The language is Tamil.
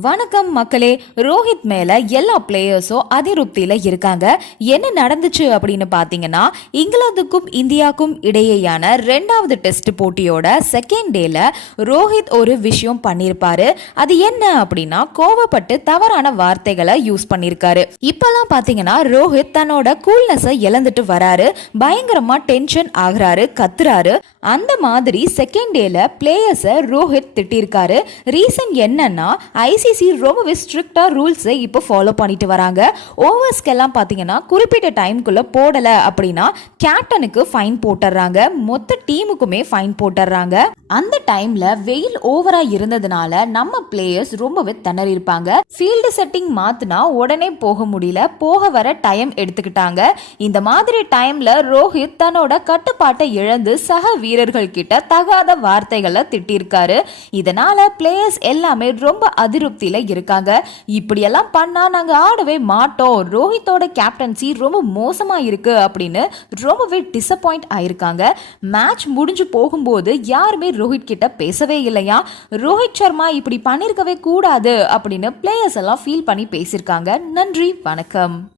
வணக்கம் மக்களே ரோஹித் மேல எல்லா பிளேயர்ஸும் அதிருப்தியில இருக்காங்க. என்ன நடந்துச்சு அப்படின்னு பாத்தீங்கன்னா இங்கிலாந்துக்கும் இந்தியாவுக்கும் இடையேயான ரெண்டாவது டெஸ்ட் போட்டியோட செகண்ட் டேல ரோஹித் ஒரு விஷயம் பண்ணியிருப்பாரு அது என்ன அப்படின்னா கோவப்பட்டு தவறான வார்த்தைகளை யூஸ் பண்ணியிருக்காரு இப்பெல்லாம் பாத்தீங்கன்னா ரோஹித் தன்னோட கூல்னஸை இழந்துட்டு வராரு. பயங்கரமா டென்ஷன் ஆகுறாரு கத்துறாரு. அந்த மாதிரி செகண்ட் டேல பிளேயர்ஸை ரோஹித் திட்டிருக்காரு. ரீசன் என்னன்னா ஐசி ஐசிசி ரொம்பவே ஸ்ட்ரிக்டாக ரூல்ஸை இப்போ ஃபாலோ பண்ணிட்டு வராங்க. ஓவர்ஸ்க்கெல்லாம் பார்த்தீங்கன்னா குறிப்பிட்ட டைம்குள்ள போடல அப்படின்னா கேப்டனுக்கு ஃபைன் போட்டுடுறாங்க மொத்த டீமுக்குமே ஃபைன் போட்டுடுறாங்க அந்த டைம்ல வெயில் ஓவராக இருந்ததுனால நம்ம பிளேயர்ஸ் ரொம்பவே திணறிருப்பாங்க ஃபீல்டு செட்டிங் மாற்றினா உடனே போக முடியல. போக வர டைம் எடுத்துக்கிட்டாங்க. இந்த மாதிரி டைமில் ரோஹித் தன்னோட கட்டுப்பாட்டை இழந்து சக வீரர்கள் கிட்ட தகாத வார்த்தைகளை திட்டிருக்காரு இதனால பிளேயர்ஸ் எல்லாமே ரொம்ப அதிருப்தி அதிருப்தியில இருக்காங்க. இப்படியெல்லாம் பண்ணால் நாங்கள் ஆடவே மாட்டோம். ரோஹித்தோட கேப்டன்சி ரொம்ப மோசமாக இருக்கு அப்படின்னு ரொம்பவே டிசப்பாயிண்ட் ஆயிருக்காங்க. மேட்ச் முடிஞ்சு போகும்போது யாருமே ரோஹித் கிட்ட பேசவே இல்லையா? ரோஹித் சர்மா இப்படி பண்ணிருக்கவே கூடாது அப்படின்னு பிளேயர்ஸ் எல்லாம் ஃபீல் பண்ணி பேசியிருக்காங்க. நன்றி வணக்கம்.